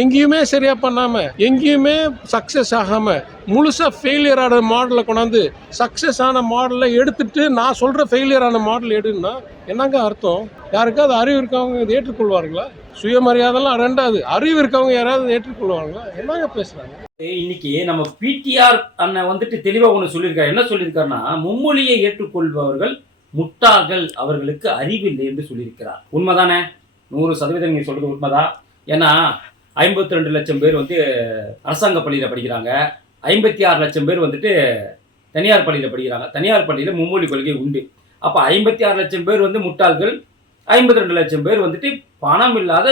எங்கேயுமே சரியா பண்ணாம, எங்கேயுமே சக்சஸ் ஆகாம, முழுசா ஃபெயிலியர் ஆன மாடலை கொண்டாந்து சக்சஸ் ஆன மாடலை எடுத்துட்டு நான் சொல்ற ஃபெயிலியர் ஆன மாடல் எடுன்னா என்னங்க அர்த்தம்? யாருக்காவது அறிவு இருக்கவங்க இதை ஏற்றுக்கொள்வார்களா? சுயமரியாதைலாம் ரெண்டாவது, அறிவு இருக்கவங்க யாராவது ஏற்றுக்கொள்வாங்களா? என்னங்க பேசுறாங்க? இன்னைக்கு நம்ம பிடிஆர் அண்ணன் வந்துட்டு தெளிவா ஒண்ணு சொல்லியிருக்காரு. என்ன சொல்லியிருக்காருன்னா, மும்மொழியை ஏற்றுக்கொள்பவர்கள் முட்டாள்கள், அவர்களுக்கு அறிவில்லை என்று சொல்லியிருக்கிறார். உண்மைதானே? 100% நீங்க சொல்றது உண்மைதான். ஏன்னா 52 லட்சம் பேர் வந்து அரசாங்க பள்ளியில படிக்கிறாங்க. 56 லட்சம் பேர் வந்துட்டு தனியார் பள்ளியில படிக்கிறாங்க. தனியார் பள்ளியில மும்மொழி கொள்கை உண்டு. அப்ப 56 லட்சம் பேர் வந்து முட்டாள்கள், 52 லட்சம் பேர் வந்துட்டு பணம் இல்லாத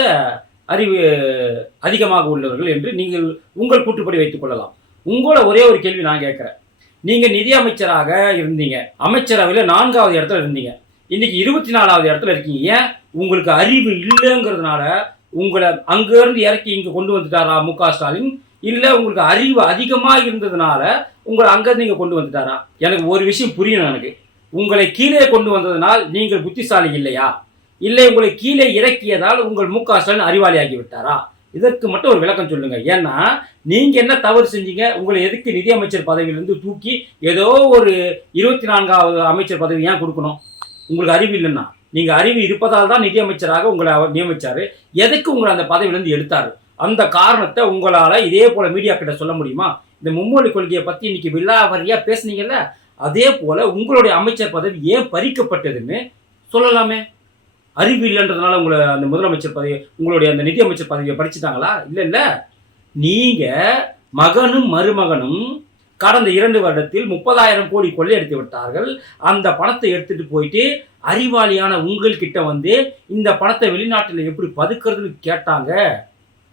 அறிவு அதிகமாக உள்ளவர்கள் என்று நீங்கள் உங்கள் கூற்றுப்படி வைத்துக் கொள்ளலாம். உங்களோட ஒரே ஒரு கேள்வி நான் கேட்கிறேன். நீங்க நிதி அமைச்சராக இருந்தீங்க. அமைச்சரவையில் 4வது இடத்துல இருந்தீங்க. இன்னைக்கு 24வது இடத்துல இருக்கீங்க. ஏன்? உங்களுக்கு அறிவு இல்லைங்கிறதுனால உங்களை அங்கிருந்து இறக்கி இங்க கொண்டு வந்துட்டாரா மு.க. ஸ்டாலின்? இல்ல உங்களுக்கு அறிவு அதிகமாக இருந்ததுனால உங்களை அங்கிருந்து இங்க கொண்டு வந்துட்டாரா? எனக்கு ஒரு விஷயம் புரியணும். எனக்கு உங்களை கீழே கொண்டு வந்ததனால் நீங்கள் புத்திசாலி இல்லையா? இல்லை உங்களை கீழே இறக்கியதால் உங்கள் மு.க. ஸ்டாலின் அறிவாளி ஆகி விட்டாரா? இதற்கு மட்டும் ஒரு விளக்கம் சொல்லுங்க. ஏன்னா நீங்க என்ன தவறு செஞ்சீங்க? உங்களை எதுக்கு நிதி அமைச்சர் பதவியிலிருந்து தூக்கி ஏதோ ஒரு 24வது அமைச்சர் பதவி ஏன் கொடுக்கணும்? உங்களுக்கு அறிவு இல்லைன்னா, நீங்க அறிவு இருப்பதால் தான் நிதி அமைச்சராக உங்களை அவர் நியமிச்சாரு. எதுக்கு உங்களை அந்த பதவியிலிருந்து எடுத்தாரு? அந்த காரணத்தை உங்களால இதே போல மீடியா கிட்ட சொல்ல முடியுமா? இந்த மும்மொழி கொள்கையை பத்தி இன்னைக்கு விலாவரியா பேசுனீங்கல்ல, அதே போல உங்களுடைய அமைச்சர் பதவி ஏன் பறிக்கப்பட்டதுன்னு சொல்லலாமே. அறிவு இல்லைன்றதுனால உங்களை அந்த முதலமைச்சர் பதவி, உங்களுடைய அந்த நிதி அமைச்சர் பதவியை பறிச்சுட்டாங்களா? இல்ல. நீங்க மகனும் மருமகனும் கடந்த 2 வருடத்தில் 30,000 கோடி கொள்ளையடித்து விட்டார்கள். அந்த பணத்தை எடுத்துட்டு போயிட்டு அறிவாளியான உங்கள்கிட்ட வந்து இந்த பணத்தை வெளிநாட்டில் எப்படி பதுக்கிறதுன்னு கேட்டாங்க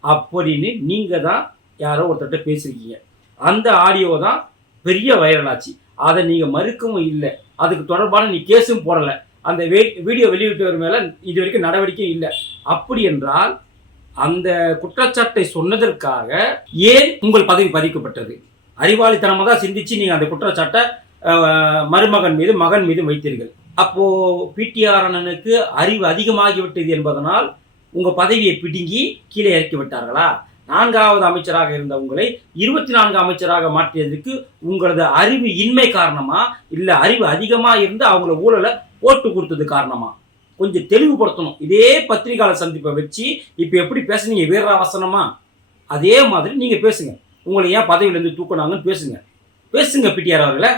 அப்படின்னு நீங்க தான் யாரோ ஒருத்தர்கிட்ட பேசியிருக்கீங்க. அந்த ஆடியோ தான் பெரிய வைரல் ஆச்சு. அதை நீங்க மறுக்கவும் இல்லை. அதுக்கு தொடர்பான நீ கேஸும் போடலை. அந்த வீடியோ வெளியிட்டவர் மேல இது வரைக்கும் நடவடிக்கை இல்லை. அப்படி என்றால் அந்த குற்றச்சாட்டை சொன்னதற்காக ஏன் உங்கள் பதவி பறிக்கப்பட்டது? அறிவாளித்தனமாக தான் சிந்திச்சு நீங்க அந்த குற்றச்சாட்டை மருமகன் மீது மகன் மீது வைத்தீர்கள். அப்போ பிடிஆர் அண்ணனுக்கு அறிவு அதிகமாகிவிட்டது என்பதனால் உங்க பதவியை பிடுங்கி கீழே இறக்கி விட்டார்களா? 4வது அமைச்சராக இருந்த உங்களை 24 அமைச்சராக மாற்றியதற்கு உங்களது அறிவு இன்மை காரணமா, இல்ல அறிவு அதிகமா இருந்து அவங்கள ஊழலை போட்டு கொடுத்தது காரணமா? கொஞ்சம் தெளிவுபடுத்தணும். இதே பத்திரிகையாளர் சந்திப்பை வச்சு இப்ப எப்படி பேசுனீங்க வீரவசனமா, அதே மாதிரி நீங்க பேசுங்க. உங்களை ஏன் பதவியிலிருந்து தூக்குனாங்கன்னு பேசுங்க. பிடிஆர் அவர்களே.